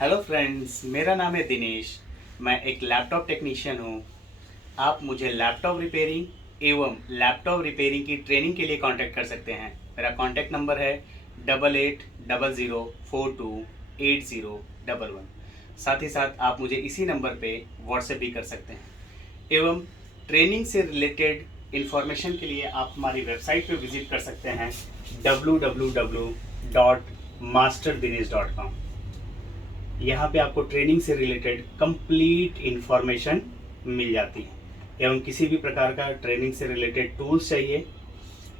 Hello friends, मेरा नाम है दिनेश। मैं एक लैपटॉप टेक्नीशियन हूँ। आप मुझे लैपटॉप रिपेयरिंग एवं लैपटॉप रिपेयरिंग की ट्रेनिंग के लिए कांटेक्ट कर सकते हैं। मेरा कांटेक्ट नंबर है 8800428011। साथ ही साथ आप मुझे इसी नंबर पे व्हाट्सएप भी कर सकते हैं। एवं ट्रेनिंग से रिलेटेड इन्फॉर्मेशन के लिए आप हमारी वेबसाइट पे विजिट कर सकते हैं www.masterdinesh.com। यहाँ पे आपको ट्रेनिंग से रिलेटेड कंप्लीट इन्फॉर्मेशन मिल जाती है। एवं किसी भी प्रकार का ट्रेनिंग से रिलेटेड टूल्स चाहिए,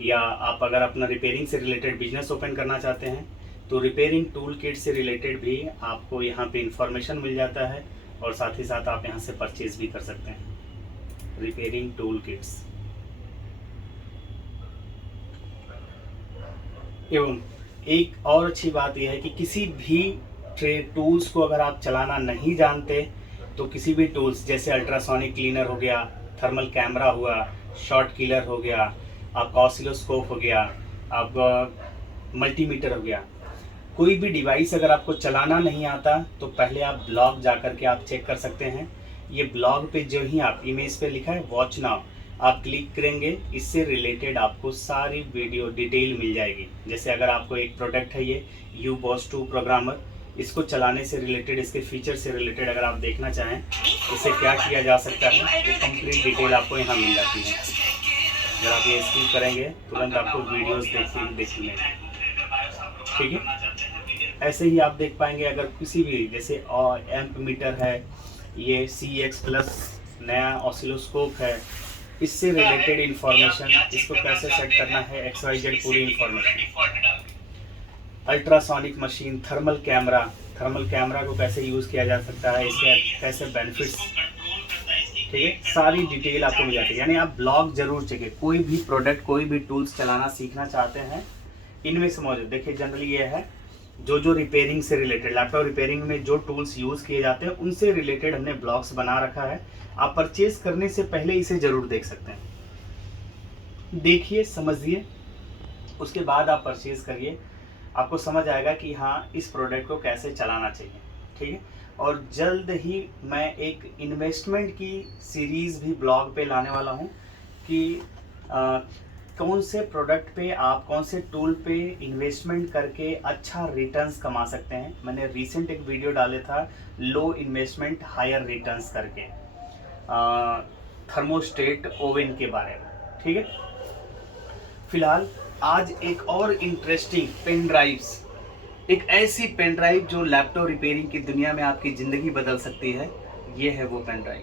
या आप अगर अपना रिपेयरिंग से रिलेटेड बिजनेस ओपन करना चाहते हैं तो रिपेयरिंग टूल किट से रिलेटेड भी आपको यहाँ पे इन्फॉर्मेशन मिल जाता है। और साथ ही साथ आप यहाँ से परचेज भी कर सकते हैं रिपेयरिंग टूल किट्स। एवं एक और अच्छी बात यह है कि किसी भी टूल्स को अगर आप चलाना नहीं जानते तो किसी भी टूल्स जैसे अल्ट्रासोनिक क्लीनर हो गया, थर्मल कैमरा हुआ, शॉट किलर हो गया, आपका ऑसिलोस्कोप हो गया, आपका मल्टीमीटर हो गया, कोई भी डिवाइस अगर आपको चलाना नहीं आता तो पहले आप ब्लॉग जा कर के आप चेक कर सकते हैं। ये ब्लॉग पे जो ही आप इमेज पे लिखा है वॉच नाउ, आप क्लिक करेंगे, इससे रिलेटेड आपको सारी वीडियो डिटेल मिल जाएगी। जैसे अगर आपको एक प्रोडक्ट है ये UBoss 2 प्रोग्रामर, इसको चलाने से रिलेटेड, इसके फीचर से रिलेटेड अगर आप देखना चाहें इससे क्या किया जा सकता है वो कंप्लीट डिटेल आपको यहाँ मिल जाती है। अगर आप ये स्किप करेंगे तुरंत आपको वीडियोस देखने ठीक है। ऐसे ही आप देख पाएंगे अगर किसी भी जैसे एम्प मीटर है, ये CX प्लस नया ऑसिलोस्कोप है, इससे रिलेटेड इंफॉर्मेशन, इसको कैसे सेट करना है XYZ पूरी information. Ultrasonic machine, thermal camera को कैसे यूज़ किया जा सकता है, इसके कैसे बेनिफिट्स, ठीक है, सारी डिटेल आपको मिल जाती है। यानी आप ब्लॉग जरूर चेकिए। कोई भी प्रोडक्ट, कोई भी टूल्स चलाना सीखना चाहते हैं, इनमें से मौजूद देखिए जनरली ये है जो रिपेयरिंग से रिलेटेड, लैपटॉप रिपेयरिंग में जो टूल्स यूज़ किए जाते हैं उनसे रिलेटेड हमने ब्लॉग्स बना रखा है। आप परचेज करने से पहले इसे ज़रूर देख सकते हैं, देखिए, समझिए, उसके बाद आप परचेज करिए। आपको समझ आएगा कि हाँ इस प्रोडक्ट को कैसे चलाना चाहिए, ठीक है। और जल्द ही मैं एक इन्वेस्टमेंट की सीरीज़ भी ब्लॉग पे लाने वाला हूँ कि कौन से प्रोडक्ट पे आप, कौन से टूल पे इन्वेस्टमेंट करके अच्छा रिटर्न्स कमा सकते हैं। मैंने रिसेंट एक वीडियो डाले था लो इन्वेस्टमेंट हायर रिटर्न्स करके, थर्मोस्टेट ओवन के बारे में, ठीक है। फिलहाल आज एक और इंटरेस्टिंग पेन ड्राइव्स, एक ऐसी पेन ड्राइव जो लैपटॉप रिपेयरिंग की दुनिया में आपकी ज़िंदगी बदल सकती है, ये है वो पेन ड्राइव।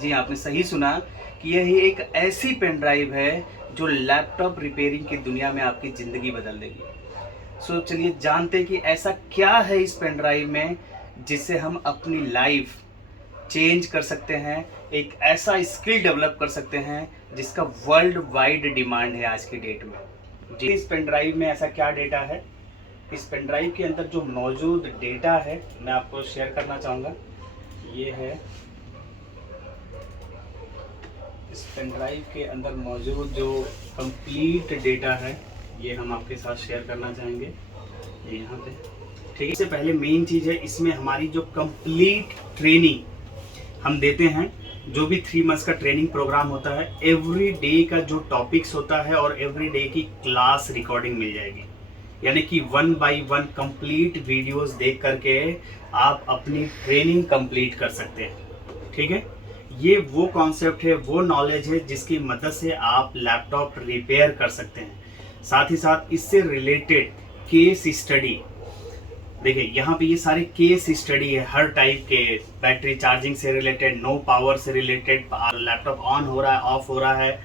जी आपने सही सुना कि यह एक ऐसी पेन ड्राइव है जो लैपटॉप रिपेयरिंग की दुनिया में आपकी ज़िंदगी बदल देगी। सो चलिए जानते हैं कि ऐसा क्या है इस पेन ड्राइव में जिससे हम अपनी लाइफ चेंज कर सकते हैं, एक ऐसा स्किल डेवलप कर सकते हैं जिसका वर्ल्ड वाइड डिमांड है आज की डेट में। जी इस पेन ड्राइव में ऐसा क्या डेटा है, इस पेन ड्राइव के अंदर जो मौजूद डेटा है मैं आपको शेयर करना चाहूँगा। ये है इस पेन ड्राइव के अंदर मौजूद जो कंप्लीट डेटा है, ये हम आपके साथ शेयर करना चाहेंगे। ये यहाँ पे, ठीक है। इससे पहले मेन चीज़ है, इसमें हमारी जो कंप्लीट ट्रेनिंग हम देते हैं, जो भी 3 मंथ्स का ट्रेनिंग प्रोग्राम होता है, एवरी डे का जो टॉपिक्स होता है और एवरी डे की क्लास रिकॉर्डिंग मिल जाएगी। यानी कि 1 बाय 1 कंप्लीट वीडियोस देख करके आप अपनी ट्रेनिंग कंप्लीट कर सकते हैं, ठीक है। ये वो कॉन्सेप्ट है, वो नॉलेज है जिसकी मदद से आप लैपटॉप रिपेयर कर सकते हैं। साथ ही साथ इससे रिलेटेड केस स्टडी, देखिए यहाँ पे ये सारे केस स्टडी है हर टाइप के, बैटरी चार्जिंग से रिलेटेड, नो पावर से रिलेटेड, लैपटॉप ऑन हो रहा है, ऑफ हो रहा है,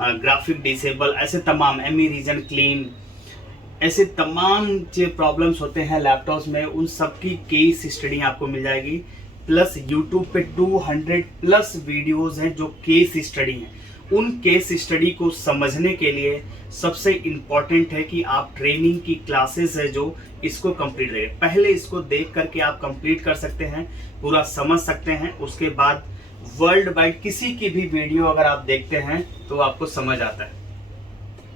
ग्राफिक डिसेबल, ऐसे तमाम, ME रीजन क्लीन, ऐसे तमाम जो प्रॉब्लम्स होते हैं लैपटॉप्स में, उन सब की केस स्टडी आपको मिल जाएगी। प्लस यूट्यूब पे 200 प्लस वीडियोस हैं जो केस स्टडी हैं। उन केस स्टडी को समझने के लिए सबसे इम्पॉर्टेंट है कि आप ट्रेनिंग की क्लासेस है जो इसको कंप्लीट करें। पहले इसको देख करके आप कंप्लीट कर सकते हैं, पूरा समझ सकते हैं, उसके बाद वर्ल्ड वाइड किसी की भी वीडियो अगर आप देखते हैं तो आपको समझ आता है,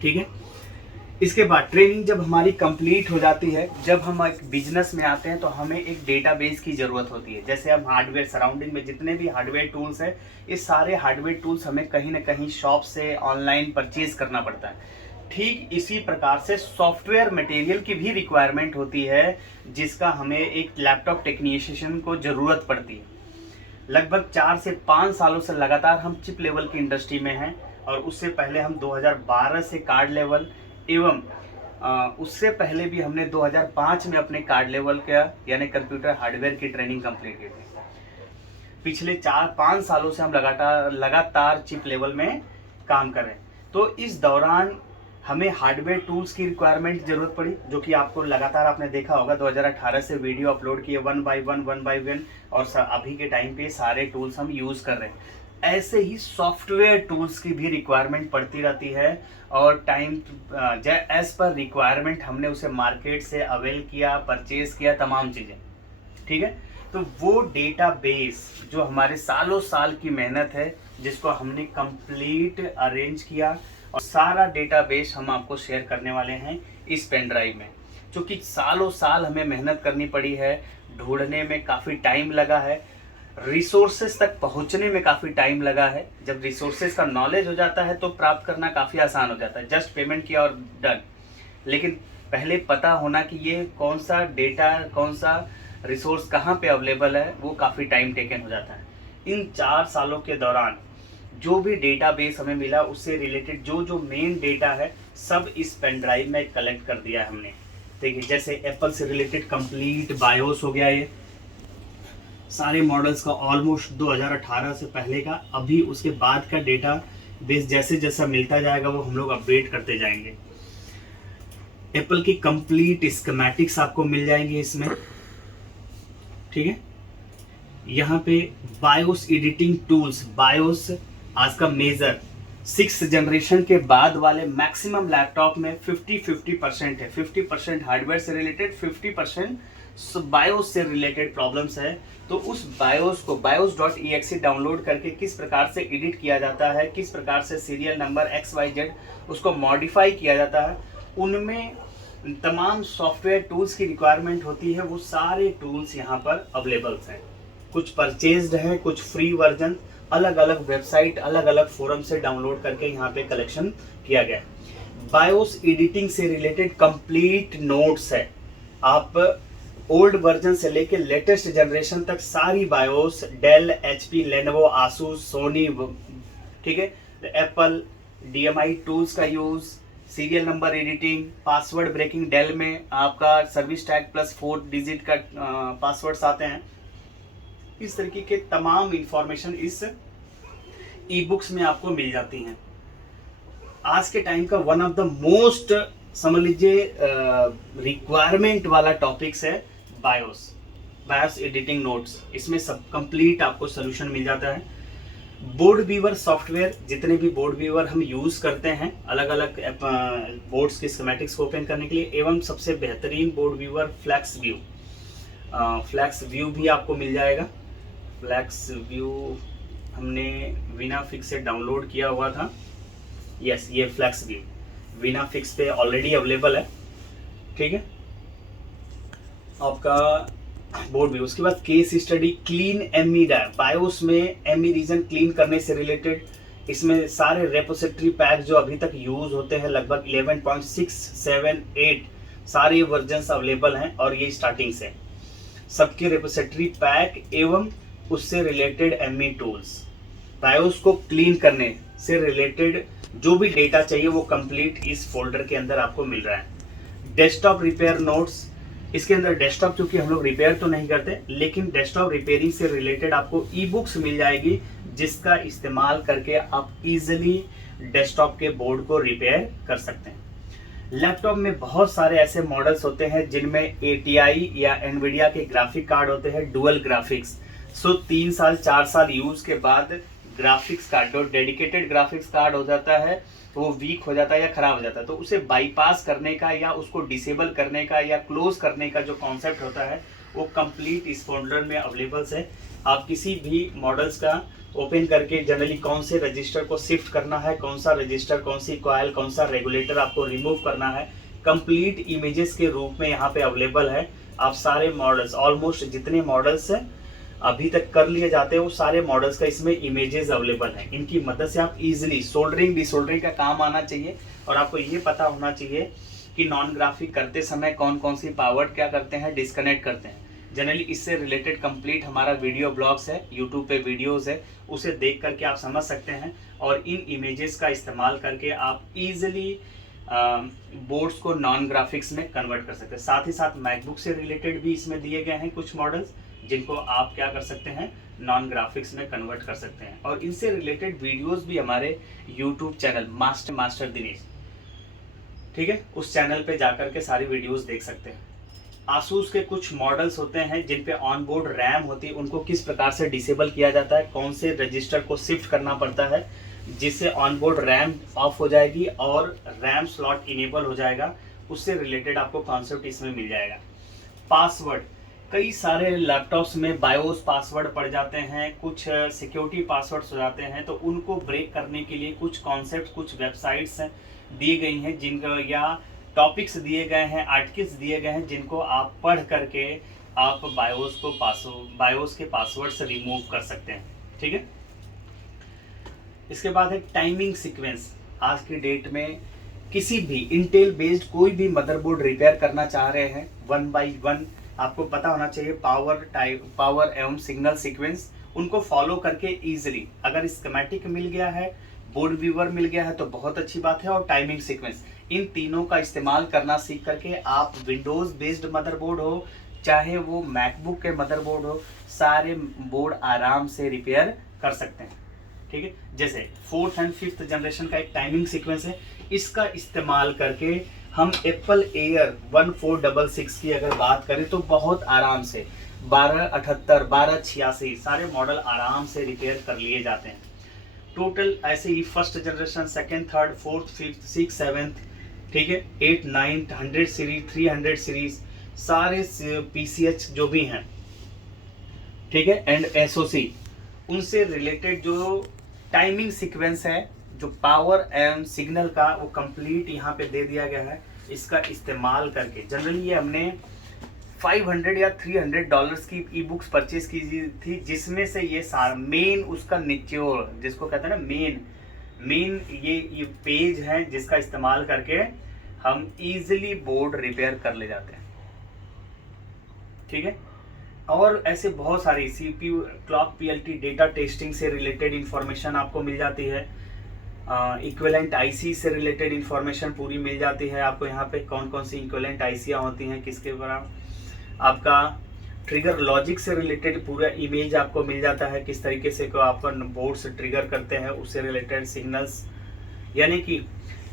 ठीक है। इसके बाद ट्रेनिंग जब हमारी कंप्लीट हो जाती है, जब हम एक बिजनेस में आते हैं तो हमें एक डेटाबेस की ज़रूरत होती है। जैसे हम हार्डवेयर सराउंडिंग में जितने भी हार्डवेयर टूल्स हैं, ये सारे हार्डवेयर टूल्स हमें कहीं ना कहीं शॉप से ऑनलाइन परचेज करना पड़ता है। ठीक इसी प्रकार से सॉफ्टवेयर मटेरियल की भी रिक्वायरमेंट होती है, जिसका हमें एक लैपटॉप टेक्नीशियन को ज़रूरत पड़ती है। लगभग 4 से 5 सालों से लगातार हम चिप लेवल की इंडस्ट्री में हैं, और उससे पहले हम 2012 से कार्ड लेवल एवं उससे पहले भी हमने 2005 में अपने कार्ड लेवल का यानी कंप्यूटर हार्डवेयर की ट्रेनिंग कंप्लीट की थी। पिछले 4-5 सालों से हम लगातार चिप लेवल में काम कर रहे हैं। तो इस दौरान हमें हार्डवेयर टूल्स की रिक्वायरमेंट जरूरत पड़ी, जो कि आपको लगातार आपने देखा होगा 2018 से वीडियो अपलोड किए 1 बाय 1 और अभी के टाइम पे सारे टूल्स हम यूज़ कर रहे हैं। ऐसे ही सॉफ्टवेयर टूल्स की भी रिक्वायरमेंट पड़ती रहती है, और टाइम एज पर रिक्वायरमेंट हमने उसे मार्केट से अवेल किया, परचेज किया, तमाम चीज़ें। ठीक है, तो वो डेटाबेस जो हमारे सालों साल की मेहनत है, जिसको हमने कंप्लीट अरेंज किया, और सारा डेटाबेस हम आपको शेयर करने वाले हैं इस पेन ड्राइव में। क्योंकि सालों साल हमें मेहनत करनी पड़ी है, ढूंढने में काफ़ी टाइम लगा है, रिसोर्सेज तक पहुंचने में काफ़ी टाइम लगा है। जब रिसोर्सेज का नॉलेज हो जाता है तो प्राप्त करना काफ़ी आसान हो जाता है, जस्ट पेमेंट किया और डन। लेकिन पहले पता होना कि ये कौन सा डेटा, कौन सा रिसोर्स कहाँ पे अवेलेबल है, वो काफ़ी टाइम टेकन हो जाता है। इन 4 सालों के दौरान जो भी डेटाबेस हमें मिला, उससे रिलेटेड जो जो मेन डेटा है, सब इस पेन ड्राइव में कलेक्ट कर दिया है हमने। देखिए, जैसे एप्पल से रिलेटेड कंप्लीट बायोस हो गया, ये सारे मॉडल्स का ऑलमोस्ट 2018 से पहले का, अभी उसके बाद का डेटा बेस जैसे जैसा मिलता जाएगा वो हम लोग अपडेट करते जाएंगे। एप्पल की कंप्लीट स्कीमेटिक्स आपको मिल जाएंगे इसमें। ठीक है, यहाँ पे बायोस एडिटिंग टूल्स, बायोस आज का मेजर 6th जनरेशन के बाद वाले मैक्सिमम लैपटॉप में 50-50% है। 50% हार्डवेयर से रिलेटेड, 50% बायोस से रिलेटेड प्रॉब्लम्स है। तो उस बायोस को bios.exe डाउनलोड करके किस प्रकार से एडिट किया जाता है, किस प्रकार से सीरियल नंबर XYZ उसको मॉडिफाई किया जाता है, उनमें तमाम सॉफ्टवेयर टूल्स की रिक्वायरमेंट होती है। वो सारे टूल्स यहाँ पर अवेलेबल्स हैं। कुछ परचेज्ड है, कुछ फ्री वर्जन, अलग अलग वेबसाइट, अलग अलग फोरम से डाउनलोड करके यहाँ पे कलेक्शन किया गया है। बायोस एडिटिंग से रिलेटेड कंप्लीट नोट्स है। आप ओल्ड वर्जन से लेके लेटेस्ट जनरेशन तक सारी BIOS, Dell, HP, Lenovo, Asus, Sony, ठीक है, एप्पल, DMI टूल्स का use, serial number editing, password breaking, Dell में आपका सर्विस टैग प्लस 4 डिजिट का पासवर्ड्स आते हैं। इस तरीके के तमाम इंफॉर्मेशन इस ई बुक्स में आपको मिल जाती हैं। आज के टाइम का वन ऑफ द मोस्ट, समझ लीजिए, रिक्वायरमेंट वाला टॉपिक्स है बायोस एडिटिंग नोट्स। इसमें सब कंप्लीट आपको सोल्यूशन मिल जाता है। बोर्ड व्यूअर सॉफ्टवेयर, जितने भी बोर्ड व्यूअर हम यूज करते हैं अलग अलग बोर्ड्स के स्कीमेटिक्स को ओपन करने के लिए, एवं सबसे बेहतरीन बोर्ड व्यूअर फ्लैक्स व्यू भी आपको मिल जाएगा। फ्लैक्स व्यू हमने विनाफिक्स से डाउनलोड किया हुआ था। यस, ये फ्लैक्स व्यू विनाफिक्स पे ऑलरेडी अवेलेबल है। ठीक है, आपका बोर्ड व्यू। उसके बाद case study, clean ME dive, BIOS में एमई रीजन क्लीन करने से रिलेटेड इसमें सारे रेपोजिटरी पैक जो अभी तक यूज होते हैं, लगभग 11.6, 7, 8 सारे वर्जन्स अवेलेबल हैं, और ये स्टार्टिंग से सबके रेपोजिटरी पैक एवं उससे रिलेटेड एमई टूल्स, बायोस को क्लीन करने से रिलेटेड जो भी डेटा चाहिए वो कंप्लीट इस फोल्डर के अंदर आपको मिल रहा है। डेस्कटॉप रिपेयर नोट्स, इसके अंदर डेस्कटॉप, क्योंकि हम लोग रिपेयर तो नहीं करते, लेकिन डेस्कटॉप रिपेयरिंग से रिलेटेड आपको ई बुक्स मिल जाएगी, जिसका इस्तेमाल करके आप इजीली डेस्कटॉप के बोर्ड को रिपेयर कर सकते हैं। लैपटॉप में बहुत सारे ऐसे मॉडल्स होते हैं जिनमें ATI या एनवीडिया के ग्राफिक कार्ड होते हैं, डुअल ग्राफिक्स। सो 3 साल 4 साल यूज के बाद ग्राफिक्स कार्ड, जो डेडिकेटेड ग्राफिक्स कार्ड हो जाता है, वो वीक हो जाता है या खराब हो जाता है। तो उसे बाईपास करने का या उसको डिसेबल करने का या क्लोज करने का जो कॉन्सेप्ट होता है, वो कंप्लीट इस फोल्डर में अवेलेबल है। आप किसी भी मॉडल्स का ओपन करके जनरली कौन से रजिस्टर को शिफ्ट करना है, कौन सा रजिस्टर, कौन सी कॉइल, कौन सा रेगुलेटर आपको रिमूव करना है, कंप्लीट इमेजेस के रूप में यहाँ पे अवेलेबल है। आप सारे मॉडल्स, ऑलमोस्ट जितने मॉडल्स हैं अभी तक कर लिए जाते हैं वो सारे मॉडल्स का इसमें इमेजेस अवेलेबल हैं। इनकी मदद से आप इजीली सोल्डरिंग डिसोल्डरिंग का काम आना चाहिए और आपको ये पता होना चाहिए कि नॉन ग्राफिक करते समय कौन कौन सी पावर क्या करते हैं, डिस्कनेक्ट करते हैं। जनरली इससे रिलेटेड कंप्लीट हमारा वीडियो ब्लॉग्स है, यूट्यूब पे वीडियोस है, उसे देख करके आप समझ सकते हैं और इन इमेजेस का इस्तेमाल करके आप इजीली बोर्ड्स को नॉन ग्राफिक्स में कन्वर्ट कर सकते हैं। साथ ही साथ मैकबुक से रिलेटेड भी इसमें दिए गए हैं कुछ मॉडल्स जिनको आप क्या कर सकते हैं, नॉन ग्राफिक्स में कन्वर्ट कर सकते हैं। और इनसे रिलेटेड वीडियोस भी हमारे यूट्यूब चैनल मास्टर दिनेश, ठीक है, उस चैनल पे जाकर के सारी वीडियोस देख सकते हैं। आसूस के कुछ मॉडल्स होते हैं जिन पे ऑन बोर्ड रैम होती है, उनको किस प्रकार से डिसेबल किया जाता है, कौन से रजिस्टर को शिफ्ट करना पड़ता है जिससे ऑन बोर्ड रैम ऑफ हो जाएगी और रैम स्लॉट इनेबल हो जाएगा, उससे रिलेटेड आपको कॉन्सेप्ट इसमें मिल जाएगा। पासवर्ड, कई सारे लैपटॉप्स में बायोस पासवर्ड पड़ जाते हैं, कुछ सिक्योरिटी पासवर्ड्स हो जाते हैं, तो उनको ब्रेक करने के लिए कुछ कॉन्सेप्ट, कुछ वेबसाइट्स दी गई हैं जिनका या टॉपिक्स दिए गए हैं, आर्टिकल्स दिए गए हैं जिनको आप पढ़ करके आप बायोस के पासवर्ड से रिमूव कर सकते हैं, ठीक है। इसके बाद है टाइमिंग सीक्वेंस। आज की डेट में किसी भी इंटेल बेस्ड कोई भी मदरबोर्ड रिपेयर करना चाह रहे हैं, 1 बाय 1 आपको पता होना चाहिए पावर एवं सिग्नल सीक्वेंस, उनको फॉलो करके इजीली अगर स्कीमेटिक मिल गया है, बोर्ड व्यूअर मिल गया है तो बहुत अच्छी बात है, और टाइमिंग सीक्वेंस, इन तीनों का इस्तेमाल करना सीख करके आप विंडोज बेस्ड मदरबोर्ड हो चाहे वो मैकबुक के मदरबोर्ड हो, सारे बोर्ड आराम से रिपेयर कर सकते हैं, ठीक है। जैसे 4th एंड 5th जनरेशन का एक टाइमिंग सीक्वेंस है, इसका इस्तेमाल करके हम एप्पल एयर 1466 की अगर बात करें तो बहुत आराम से 1278, 1286 सारे मॉडल आराम से रिपेयर कर लिए जाते हैं। टोटल ऐसे ही 1st generation, 2nd, 3rd, 4th, 5th, 6th, 7th, ठीक है, 8, 9, 100 सीरीज, 300 सीरीज, सारे PCH जो भी हैं, ठीक है, एंड SOC, उनसे रिलेटेड जो टाइमिंग सीक्वेंस है, जो पावर एंड सिग्नल का, वो कंप्लीट यहाँ पे दे दिया गया है। इसका इस्तेमाल करके जनरली ये हमने 500 या $300 की ई बुक्स परचेज की थी, जिसमें से ये सारा मेन उसका निचोड़ जिसको कहते हैं ना, मेन ये पेज है जिसका इस्तेमाल करके हम इजीली बोर्ड रिपेयर कर ले जाते हैं, ठीक है। और ऐसे बहुत सारी CPU, clock, PLT, data testing से रिलेटेड इंफॉर्मेशन आपको मिल जाती है, इक्विवेलेंट IC से रिलेटेड इंफॉर्मेशन पूरी मिल जाती है आपको। यहाँ पे कौन कौन सी इक्विवेलेंट IC होती हैं, किसके ऊपर आपका ट्रिगर लॉजिक से रिलेटेड पूरा इमेज आपको मिल जाता है, किस तरीके से को आपका बोर्ड से ट्रिगर करते हैं, उससे रिलेटेड सिग्नल्स, यानी कि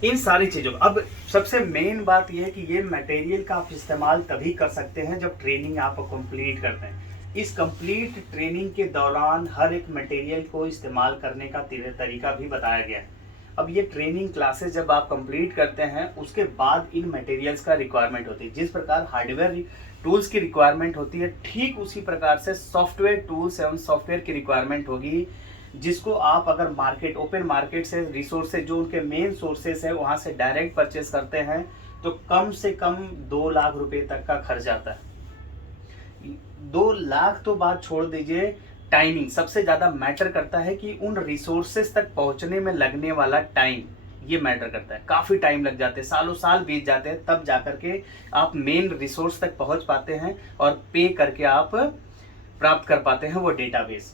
इन सारी चीज़ों। अब सबसे मेन बात यह है कि ये मटेरियल का आप इस्तेमाल तभी कर सकते हैं जब ट्रेनिंग आप कंप्लीट करते हैं। इस कंप्लीट ट्रेनिंग के दौरान हर एक मटेरियल को इस्तेमाल करने का तरीका भी बताया गया है। अब ये ट्रेनिंग क्लासेस जब आप कंप्लीट करते हैं उसके बाद इन मटेरियल्स का रिक्वायरमेंट होती है। जिस प्रकार हार्डवेयर टूल्स की रिक्वायरमेंट होती है, ठीक उसी प्रकार से सॉफ्टवेयर टूल्स एवं सॉफ्टवेयर की रिक्वायरमेंट होगी, जिसको आप अगर मार्केट, ओपन मार्केट से रिसोर्सेज, जो उनके मेन सोर्सेस है वहाँ से डायरेक्ट परचेस करते हैं तो कम से कम 2 लाख रुपए तक का खर्च आता है। 2 लाख तो बात छोड़ दीजिए, टाइमिंग सबसे ज़्यादा मैटर करता है कि उन रिसोर्सेज तक पहुँचने में लगने वाला टाइम, ये मैटर करता है। काफ़ी टाइम लग जाते हैं, सालों साल बीत जाते हैं, तब जाकर के आप मेन रिसोर्स तक पहुँच पाते हैं और पे करके आप प्राप्त कर पाते हैं वो डेटाबेस।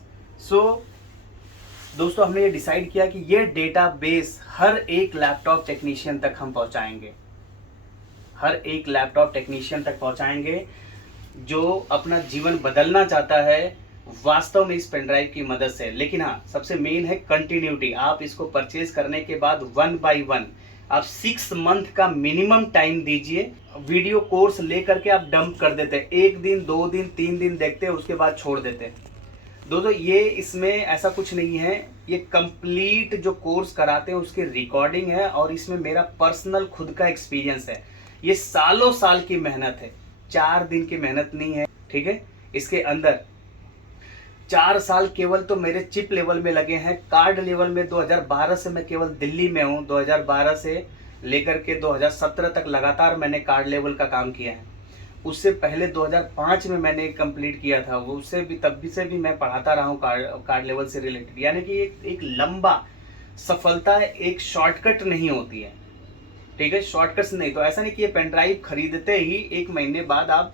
दोस्तों हमने ये डिसाइड किया कि ये डेटाबेस हर एक लैपटॉप टेक्नीशियन तक हम पहुंचाएंगे, हर एक लैपटॉप टेक्नीशियन तक पहुंचाएंगे जो अपना जीवन बदलना चाहता है वास्तव में इस पेन ड्राइव की मदद से। लेकिन हाँ, सबसे मेन है कंटिन्यूटी। आप इसको परचेज करने के बाद 1 बाय 1 आप 6 मंथ का मिनिमम टाइम दीजिए। वीडियो कोर्स लेकर के आप डंप कर देते हैं, 1 दिन 2 दिन 3 दिन देखते हैं, उसके बाद छोड़ देते हैं। दोस्तों ये इसमें ऐसा कुछ नहीं है, ये कंप्लीट जो कोर्स कराते हैं उसकी रिकॉर्डिंग है और इसमें मेरा पर्सनल खुद का एक्सपीरियंस है। ये सालों साल की मेहनत है, 4 दिन की मेहनत नहीं है, ठीक है। इसके अंदर 4 साल केवल तो मेरे चिप लेवल में लगे हैं, कार्ड लेवल में 2012 से मैं केवल दिल्ली में हूँ, 2012 से लेकर के 2017 तक लगातार मैंने कार्ड लेवल का काम किया है। उससे पहले 2005 में मैंने कंप्लीट किया था, वो उससे भी तब भी से भी मैं पढ़ाता रहा हूँ कार्ड लेवल से रिलेटेड। यानी कि एक लंबा सफलता एक शॉर्टकट नहीं होती है, ठीक है, शॉर्टकट नहीं। तो ऐसा नहीं कि ये पेन ड्राइव खरीदते ही 1 महीने बाद आप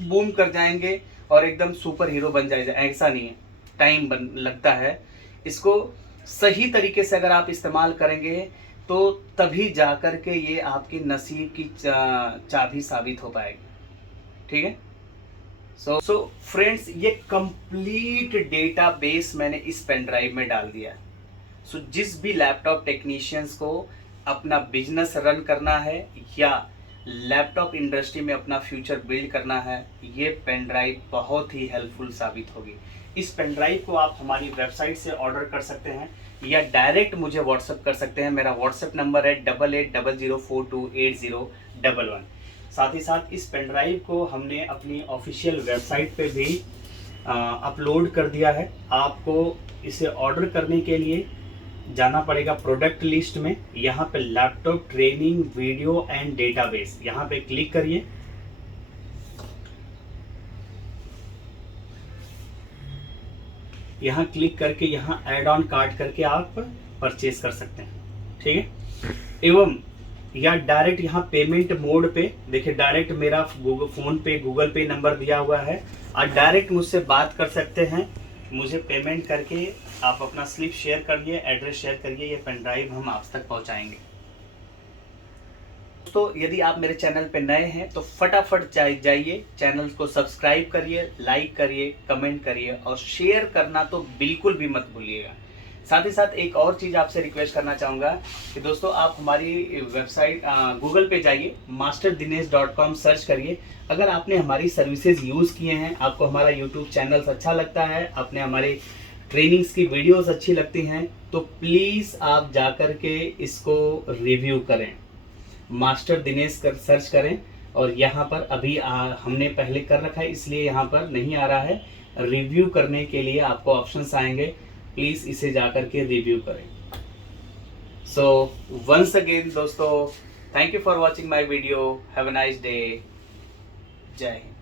बूम कर जाएंगे और एकदम सुपर हीरो बन जाएगा, ऐसा नहीं है। टाइम लगता है। इसको सही तरीके से अगर आप इस्तेमाल करेंगे तो तभी जाकर के ये आपकी नसीब की चाबी साबित हो पाएगी, ठीक है। सो फ्रेंड्स, ये कंप्लीट डेटाबेस मैंने इस पेन ड्राइव में डाल दिया है। सो जिस भी लैपटॉप टेक्नीशियंस को अपना बिजनेस रन करना है या लैपटॉप इंडस्ट्री में अपना फ्यूचर बिल्ड करना है, ये पेन ड्राइव बहुत ही हेल्पफुल साबित होगी। इस पेन ड्राइव को आप हमारी वेबसाइट से ऑर्डर कर सकते हैं या डायरेक्ट मुझे व्हाट्सएप कर सकते हैं। मेरा व्हाट्सएप नंबर है 8800428011। साथ ही साथ इस पेन ड्राइव को हमने अपनी ऑफिशियल वेबसाइट पे भी अपलोड कर दिया है। आपको इसे ऑर्डर करने के लिए जाना पड़ेगा प्रोडक्ट लिस्ट में, यहाँ पे laptop training video and database, यहाँ पे क्लिक करिए। यहाँ क्लिक करके यहाँ ऐड ऑन कार्ड करके आप परचेज कर सकते हैं, ठीक है। एवं या डायरेक्ट यहाँ पेमेंट मोड पे देखिए, डायरेक्ट मेरा फोन पे गूगल पे नंबर दिया हुआ है, आप डायरेक्ट मुझसे बात कर सकते हैं। मुझे पेमेंट करके आप अपना स्लिप शेयर करिए, एड्रेस शेयर करिए, ये पेन ड्राइव हम आप तक पहुंचाएंगे। तो यदि आप मेरे चैनल पे नए हैं तो फटाफट जाइए, चैनल को सब्सक्राइब करिए, लाइक करिए, कमेंट करिए और शेयर करना तो बिल्कुल भी मत भूलिएगा। साथ ही साथ एक और चीज़ आपसे रिक्वेस्ट करना चाहूँगा कि दोस्तों, आप हमारी वेबसाइट गूगल पे जाइए, masterdinesh.com सर्च करिए। अगर आपने हमारी सर्विसेज यूज़ किए हैं, आपको हमारा यूट्यूब चैनल अच्छा लगता है, आपने हमारे ट्रेनिंग्स की वीडियोस अच्छी लगती हैं, तो प्लीज़ आप जाकर के इसको रिव्यू करें। मास्टर दिनेश कर सर्च करें और यहाँ पर अभी हमने पहले कर रखा है इसलिए यहाँ पर नहीं आ रहा है। रिव्यू करने के लिए आपको ऑप्शंस आएंगे, प्लीज़ इसे जाकर के रिव्यू करें। सो वंस अगेन दोस्तों, thank you for watching my video. Have a nice day. जय हिंद।